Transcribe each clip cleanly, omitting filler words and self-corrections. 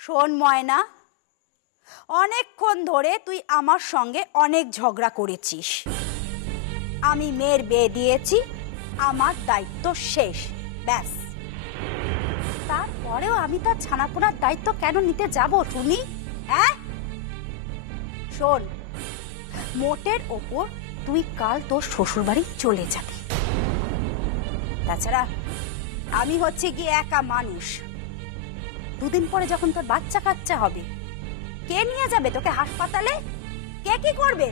শোন ময়না, অনেকক্ষণ ধরে তুই আমার সঙ্গে অনেক ঝগড়া করেছিস। আমি মেয়ের বিয়ে দিয়েছি, আমার দায়িত্ব শেষ, ব্যাস। তারপরেও আমি তার ছানাপোনার দায়িত্ব কেন নিতে যাব শুনি? হ্যাঁ শোন, মোটের ওপর তুই কাল তোর শ্বশুর বাড়ি চলে যাবি। তাছাড়া আমি হচ্ছে কি একা মানুষ, দুদিন পরে যখন তোর বাচ্চা কাচ্চা হবে, কে নিয়ে যাবে তোকে হাসপাতালে? কে কি করবে?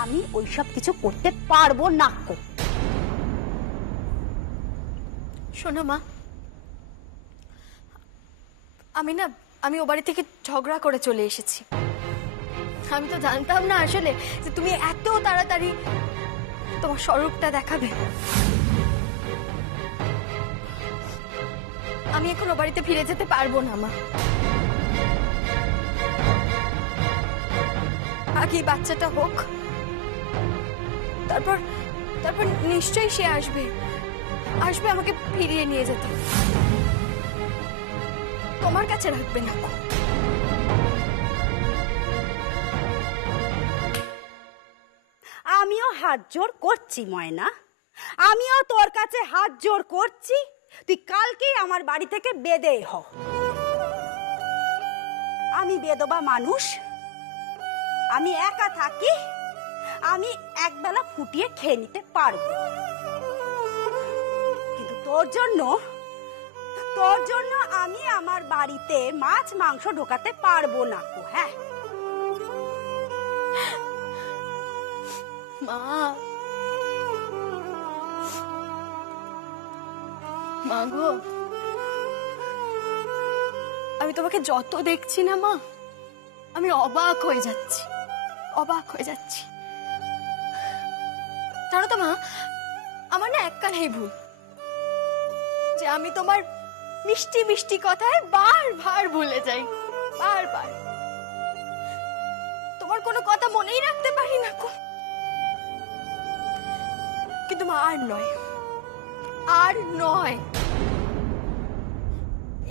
আমি ওইসব কিছু করতে পারবো না। শোনো মা, আমি ও বাড়ি থেকে ঝগড়া করে চলে এসেছি। আমি তো জানতাম না আসলে যে তুমি এত তাড়াতাড়ি তোমার স্বরূপটা দেখাবে। আমি এখন ও বাড়িতে ফিরে যেতে পারবো না মা। আগে বাচ্চাটা হোক, তারপর নিশ্চয়ই সে আসবে আমাকে ফিরিয়ে নিয়ে যেতে। তোমার কাছে রাখবে না। আমিও হাত জোর করছি ময়না, আমিও তোর কাছে হাত জোর করছি, তুই কালকেই আমার বাড়ি থেকে বেদে হ। আমি বেদবা মানুষ, আমি একা থাকি, আমি একবেলা ফুটিয়ে খেয়ে নিতে পারবো, কিন্তু তোর জন্য আমি আমার বাড়িতে মাছ মাংস ঢোকাতে পারবো না। হ্যাঁ মা গো, আমি তোমাকে যত দেখছি না মা, আমি অবাক হয়ে যাচ্ছি। জানো তো মা, আমার না একখানেই ভুল, যে আমি তোমার মিষ্টি মিষ্টি কথায় বারবার ভুলে যাই, বারবার তোমার কোনো কথা মনেই রাখতে পারি না। কিন্তু মা আর নয়,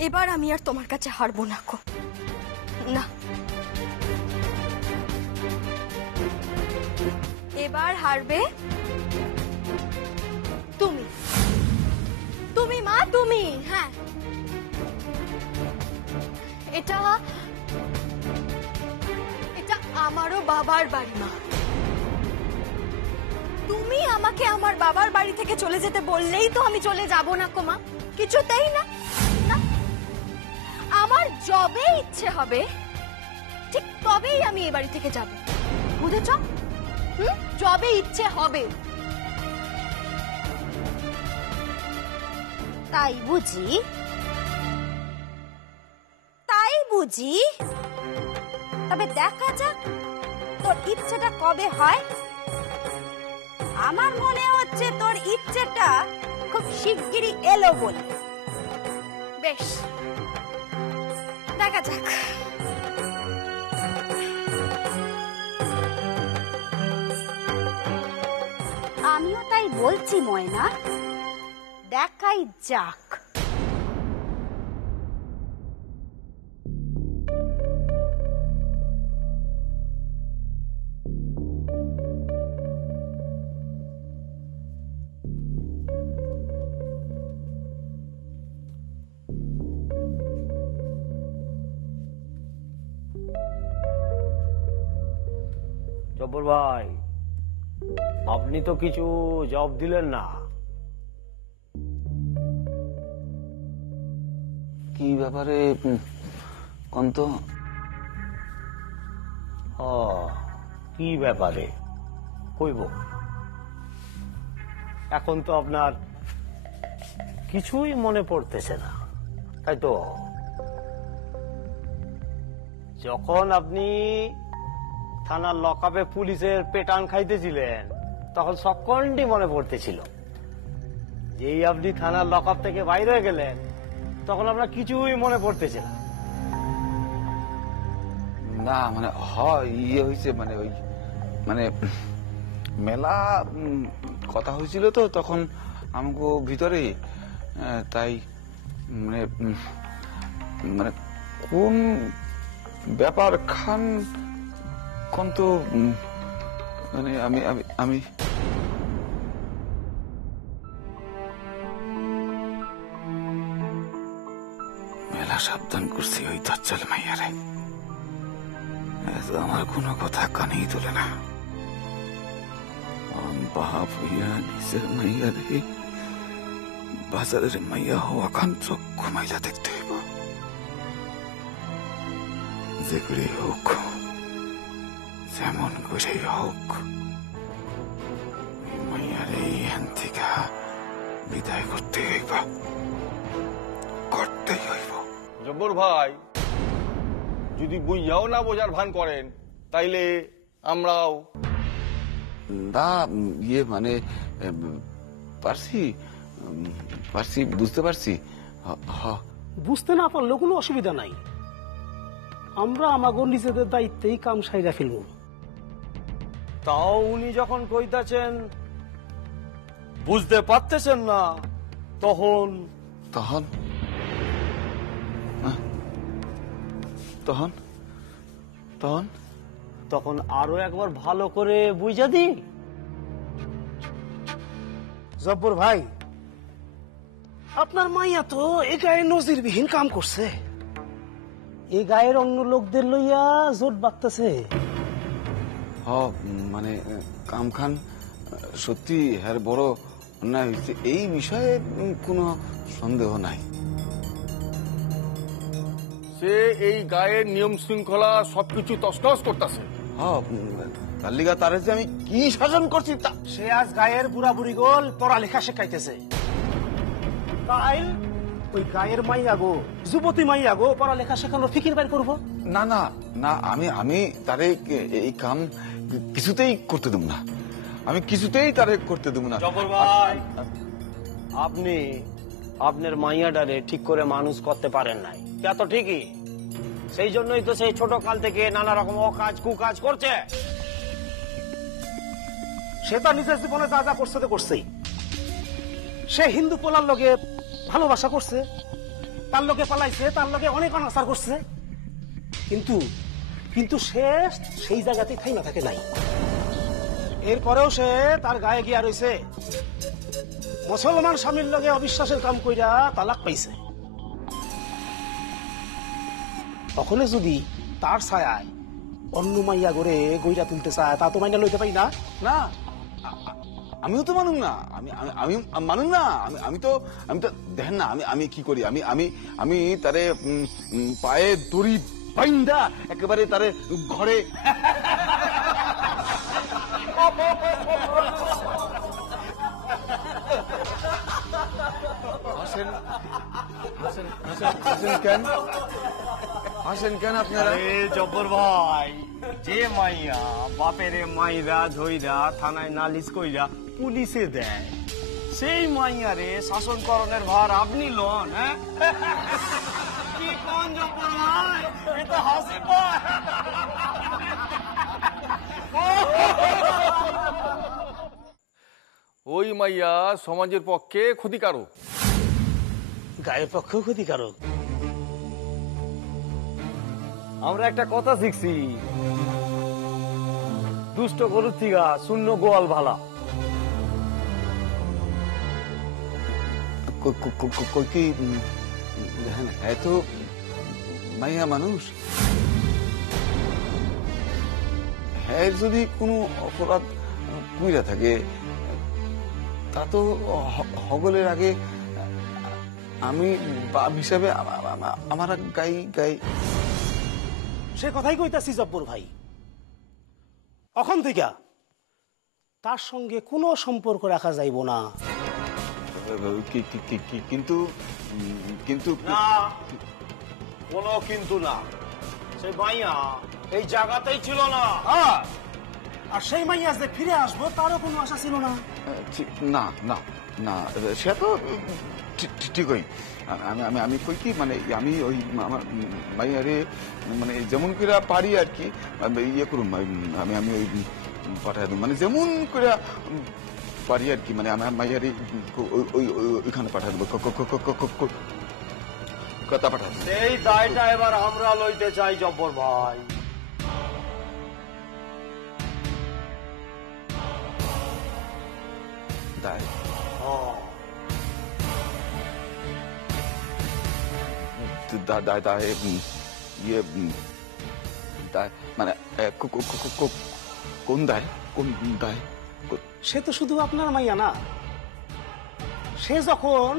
এবার আমি আর তোমার কাছে হারবো না না। এবার হারবে তুমি মা, তুমি। হ্যাঁ, এটা আমারও বাবার বাড়ি মা। তুমি আমাকে আমার বাবার বাড়ি থেকে চলে যেতে বললেই তো আমি চলে যাব না মা, কিছুতেই না। আমার যবে ইচ্ছে হবে ঠিক তবেই আমি এই বাড়ি থেকে যাব, বুঝেছ? যবে ইচ্ছে হবে। তাই বুঝি? তবে দেখা যাক তোর ইচ্ছেটা কবে হয়। আমার মনে হচ্ছে তোর ইচ্ছেটা খুব শিগগিরই এলো বলে। বেশ, দেখা যাক। আমিও তাই বলছি ময়না, দেখাই যাক। জব্বর ভাই, আপনি তো কিছু জবাব দিলেন না। কি ব্যাপারে কন্ত? কি ব্যাপারে কইব? এখন তো আপনার কিছুই মনে পড়তেছে না, তাই তো? যখন আপনি থানার লকআপে পুলিশের পেটান খাইতেছিলেন, তখন সকলটি মনে পড়তেছিল। যেই আপনি থানার লকআপ থেকে বাইরে হয়ে গেলেন, তখন আপনার কিছুই মনে পড়তেছে না। না মানে ইয়ে হয়েছে, মানে ওই মানে মেলা কথা হয়েছিল তো তখন আমাকে ভিতরে, তাই মানে মানে কোন ব্যাপার খান কোন তো মানে আমি আমি আমি মেলা সাবধান করছি ওই দাজ্জাল মাইয়ারে, আমার কোনো কথা কানেই তোলে না। বাপ হইয়া নিজের মাইয়ারে বাজারের মাইয়া হওয়া খান চক্ষু মাইলা দেখতে হইব। যে করে হোক, যেমন করে হোক, মাইয়ারে এখান থেকে বিদায় করতে হইব, করতেই হইব। জব্বর ভাই, যদি বুঝাও না বোঝার ভান করেন তাইলে আমরাও না ইয়ে মানে পারছি পারছি বুঝতে পারছি। বুঝতে না পারলেও কোনো অসুবিধা নাই, আমরা আমাগো নিজেদের দায়িত্বেই কাম সাইরা ফেলব। তাও উনি যখন কইতাছেন বুঝতে পারতেছেন না, তখন তখন তখন তখন তখন আরো একবার ভালো করে বুঝা দি। জব্বর ভাই, আপনার মাইয়া তো এই গায়ে নজিরবিহীন কাম করছে, এই গায়ের অন্য লোকদের লইয়া জোট বাঁধতেছে। মানে কাম খান সত্যি হ্যার বড় অন্যায় হয়েছে, এই বিষয়ে কোনো সন্দেহ নাই। সে এই গায়ের নিয়ম শৃঙ্খলা সবকিছু তছনছ করতেছে। তার লিগা তারে যে আমি কি শাসন করছি তা সে আজ গায়ের বুড়া বুড়ি গোল পড়ালেখা শেখাইতেছে, তাই ওই গায়ের মাইয়া গো, যুবতী মাইয়া গো পড়ালেখা শেখানোর ফিকির বাইর করবো। না না না, আমি তারে এই কাম কিছুতেই করতে দেব না, আমি কিছুতেই তারে করতে দেব না। জব্বর ভাই, আপনি আপনার মাইয়াডারে ঠিক করে মানুষ করতে পারেন নাই, তা তো ঠিকই। সেই জন্যই তো সেই ছোট কাল থেকে নানা রকম অকাজ কুকাজ করছে। সে তার নিজের জীবনে যা যা করছে তো করছেই। সে হিন্দু পোলার লগে ভালোবাসা করছে, তার লগে পালাইছে, তার লগে অনেক অনাচার করছে, কিন্তু কিন্তু সে সেই জায়গাতেই থাই না থাকে নাই। এরপরেও সে তার গায়ে গিয়া রয়েছে, মুসলমান স্বামীর লগে অবিশ্বাসের কাম কইরা তালাক পাইছে। তখনই যদি তার ছায়ায় অন্য মাইয়া গড়ে গইরা তুলতে চায়, তা তো মাইনা লইতে পারি না। না আমিও তো মানুম না, আমি আমি মানুম না, আমি তো দেখেন না আমি কি করি, আমি আমি আমি তারে পায়ে দড়ি বাইন্দা একেবারে তারে ঘরে হাসেন হাসেন হাসেন হাসেন কেন, হাসেন কেন আপনারা? জব্বর ভাই, যে মাইয়া বাপের মাইরা ধইরা থানায় নালিশ কইরা পুলিশে দেয়, সেই মাইয়ারে শাসনকরণের ভার আপনি লন। হ্যাঁ, কি কোন জব্বর ভাই, এ তো হাসি পায়। ওই মাইয়া সমাজের পক্ষে ক্ষতিকারক, গায়ের পক্ষেও ক্ষতিকারক। আমরা একটা কথা শিখছি, দুষ্ট গরুর থিগা শূন্য গোয়াল ভালা। কি দেখেন, এত মাইয়া মানুষ, হ্যাঁ যদি কোনো অপরাধ কইরা থাকে তা তো হগলের আগে আমি বাপ হিসাবে আমার গাই গাই। সে কথাই কইতাছি জব্বর ভাই, এখন থেকে তার সঙ্গে কোনো সম্পর্ক রাখা যাইব না। কিন্তু কিন্তু না, কোনো কিন্তু না, সেই মাইয়া এই জায়গাতেই ছিল না। আর সেই মাইয়া যে ফিরে আসবো তারও কোনো আশা ছিল না। না না না, সে তো ঠিকই। আমি আমি কই কি মানে আমি ওই আমার মাইয়ারে মানে যেমন করে পারি আর কি ইয়ে করুন, আমি আমি ওই পাঠাই দেব, মানে যেমন করে পারি আর কি, মানে আমার মাইয়ারে ওইখানে পাঠাই দেবো। কথা পাঠান। এই দায়টা এবার আমরা লইতে চাই জব্বর ভাই। দায় দায় দায় ইয়ে দায় মানে কোন দায়? কোন দায়? সে তো শুধু আপনার মাইয়া না, সে যখন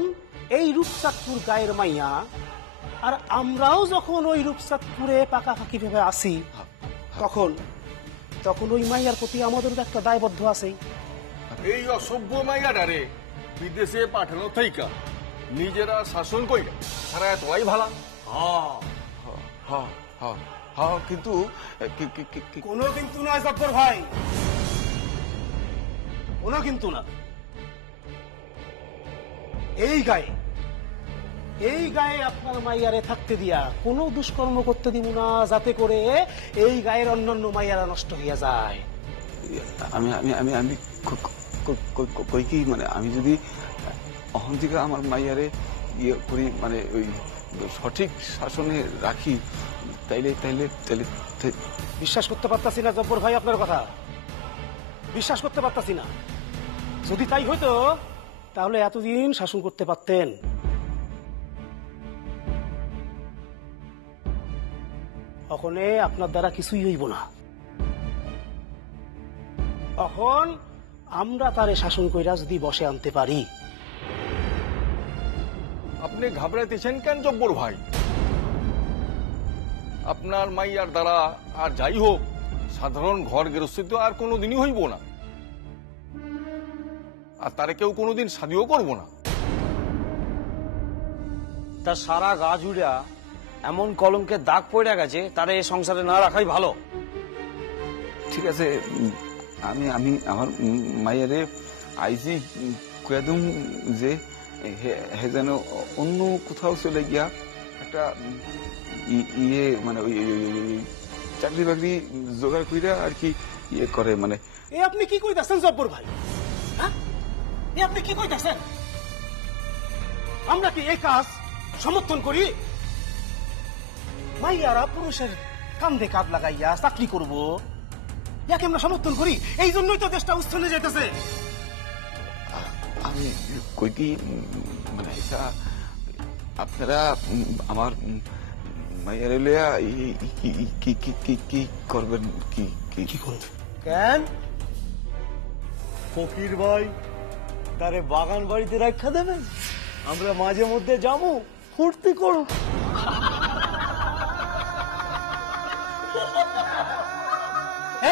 এই রূপচাঁদপুর গায়ের মাইয়া, আর আমরাও যখন ওই রূপচাঁদপুরে পাকাপাকি ভেবে আসি, তখন তখন ওই মাইয়ার প্রতি আমাদের একটা দায়বদ্ধ আছে। এই অসভ্য মাইয়াটারে বিদেশে পাঠানো থাইকা নিজেরা শাসন কইরা সারা এতই ভালা। কিন্তু কোনো কিন্তু নয় জব্বর ভাই, কোনো কিন্তু না। এই গায়ে আপনার মাইয়ারে থাকতে দিয়া কোনো দুষ্কর্ম করতে দিব না, যাতে করে এই গায়ের অন্যান্য মাইয়ারা নষ্ট হইয়া যায়। আমি আমি আমি আমি কই কি মানে আমি যদি অহন্তিকা আমার মাইয়ারে ইয়ে করি মানে ওই সঠিক শাসনে রাখি, তাইলে তাইলে তাইলে বিশ্বাস করতে পারতাছি না জব্বর ভাই, আপনার কথা বিশ্বাস করতে পারতাছি না। যদি তাই হইতো তাহলে এতদিন শাসন করতে পারতেন। ওখানে আপনার দ্বারা কিছুই হইব না। এখন আমরা তারে শাসন কইরা যদি বসে আনতে পারি। আপনি ঘাবড়াইতেছেন কেন জব্বর ভাই? আপনার মাইয়ার দ্বারা আর যাই হোক সাধারণ ঘর গৃহস্থিত আর কোনোদিনই হইব না, আর তারে কেউ কোনোদিন শাদিও করব না। তার সারা গা জুড়া এমন কলঙ্কের দাগ পড়ে গেছে, তারা এই সংসারে না রাখাই ভালো। ঠিক আছে, আমি আমি আমার মাইয়ারে আইজি কয়েদুম যে হে যেন অন্য কোথাও চলে গিয়া একটা ইয়ে মানে ওই চাকরি বাকরি জোগাড় কইরা আর কি ইয়ে করে। মানে এ আপনি কি কইতাছেন জব্বর ভাই? এ আপনি কি কইতাছেন? আমরা কি এই কাজ সমর্থন করি? মাইয়ারা পুরুষের কান্ধে কাঁধ লাগাইয়া চাকরি করবো, ইয়াকে আমরা সমর্থন করি? এই জন্যই তো দেশটা উচ্ছলে যেতেছে। আমি কই কি মানে আপনারা আমার মাইয়ারে লইয়া কি করবেন? কি করবেন? কেন ফকির ভাই তারে বাগান বাড়িতে রাখা দেবেন? আমরা মাঝে মধ্যে যাবো, ফুর্তি করব।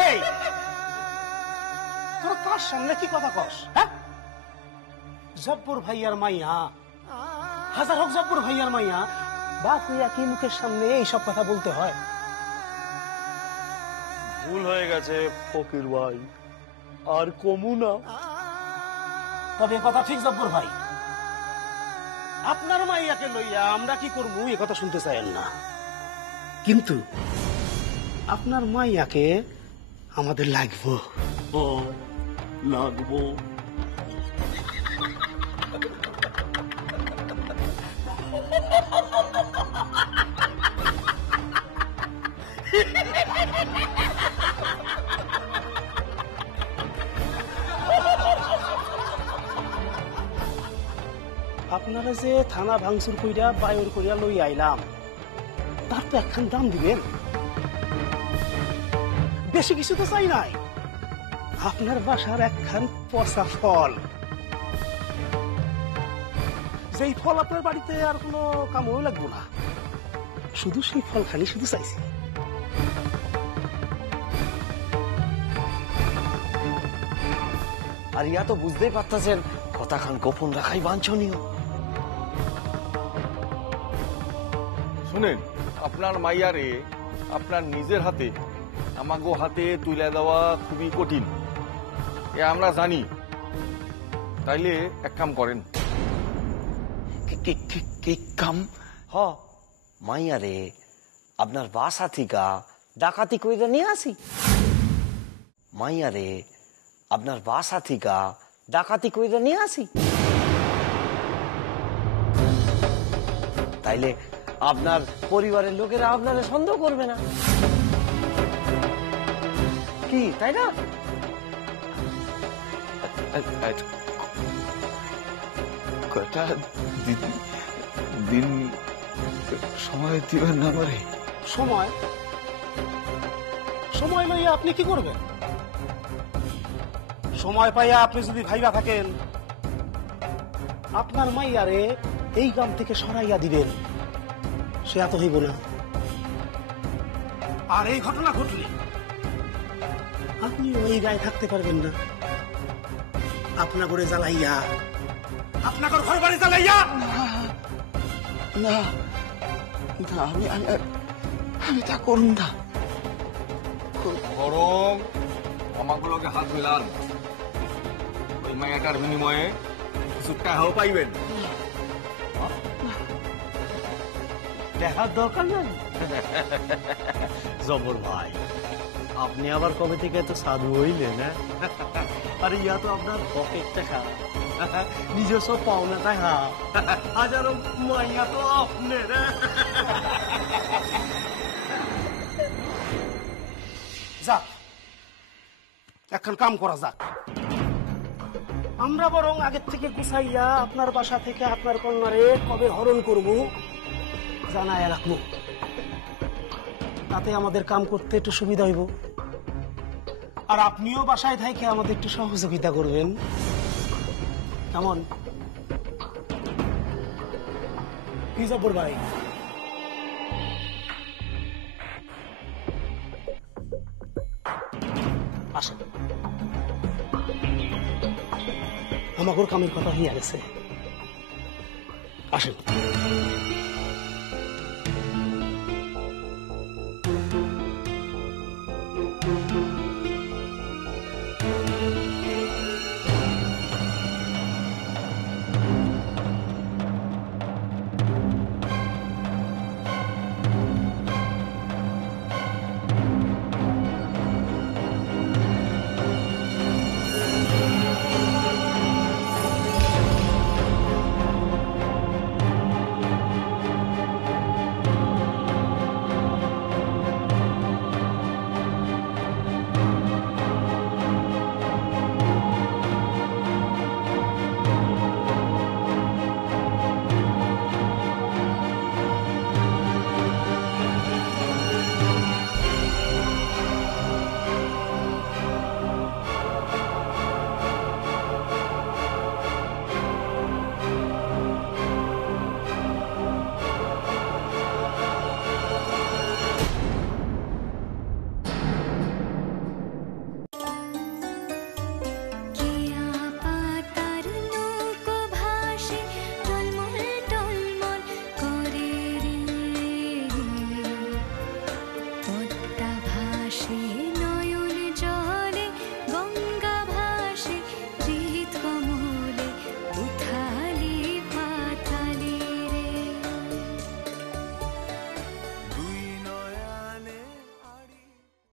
এই তোর কার সামনে কি কথা কস? হ্যাঁ, জব্বর ভাইয়ার মাইয়া, হাজার হোক জব্বর ভাইয়ার মাইয়া, বাপ হইয়া কি মুখের সামনে এইসব কথা বলতে হয়? ভুল হয়ে গেছে ফকির ভাই, আর কমু না। তবে কথা ঠিক জব্বর ভাই, আপনার মাইয়াকে লইয়া আমরা কি করবো এ কথা শুনতে চাইেন না, কিন্তু আপনার মাইয়াকে আমাদের লাগবো। লাগবো। আপনারা যে থানা ভাঙচুর কইরা বায়ুর কইরা লই আইলাম, তার তো একখান দাম দিবেন। বেশি কিছু তো চাই নাই, আপনার বাসার একখান পচা ফল, যেই ফল আপনার বাড়িতে আর কোনো কামও লাগবো না, শুধু সেই ফল খালি শুধু চাইছি। আর ইয়া তো বুঝতেই পারতেছেন কথা খান গোপন রাখাই বাঞ্ছনীয়। শুনেন, আপনার মাইয়ারে আপনার নিজের হাতে আমাগো হাতে তুলে দেওয়া খুবই কঠিন, এ আমরা জানি। তাইলে এক কাম করেন। কি কাম? হ, মাইয়ারে আপনার বাসা থেকে ডাকাতি কইরা নিয়ে আসি। মাইয়ারে আপনার বাসা থেকে ডাকাতি কইরা নিয়ে আসি, তাইলে আপনার পরিবারের লোকেরা আপনারা সন্দেহ করবে না, কি তাই না? কয়টা দিন সময় দিবেন না আমারে? সময় সময় লইয়া আপনি কি করবেন? সময় পাইয়া আপনি যদি ভাইবা থাকেন আপনার মাইয়ারে এই গ্রাম থেকে সরাইয়া দিবেন, সে এত হইব না। আর এই ঘটনা ঘটলে আপনি ওই গায়ে থাকতে পারবেন না। আপনা করে জ্বালাইয়া, আপনার ঘর বাড়ি জ্বালাইয়া। না না, আমি আমি আমি তা করুন না। বরং আমাগুলোকে হাত মিলান, ওই মায়াটার বিনিময়ে কিছু টাকাও পাইবেন। দেখার দরকার নাই। জবর ভাই, আপনি আবার কবে থেকে এত সাধু হইলেন? আরে ইয়া তো আপনার পকেট টাকা, নিজস্ব পাওনা টাকা, হাজারো মাইয়া তো আপনার। যাক, এখন কাম করা যাক। আমরা বরং আগের থেকে গুছাইয়া আপনার বাসা থেকে আপনার কন্যারে কবে হরণ করব জানায় রাখবো, তাতে আমাদের কাম করতে একটু সুবিধা হইব। আর আপনিও বাসায় থেকে আমাদের একটু সহযোগিতা করবেন, কেমন? কি জব্বর ভাই? আসেন, আমাগোর কামের কথা হইয়া গেছে, আসেন।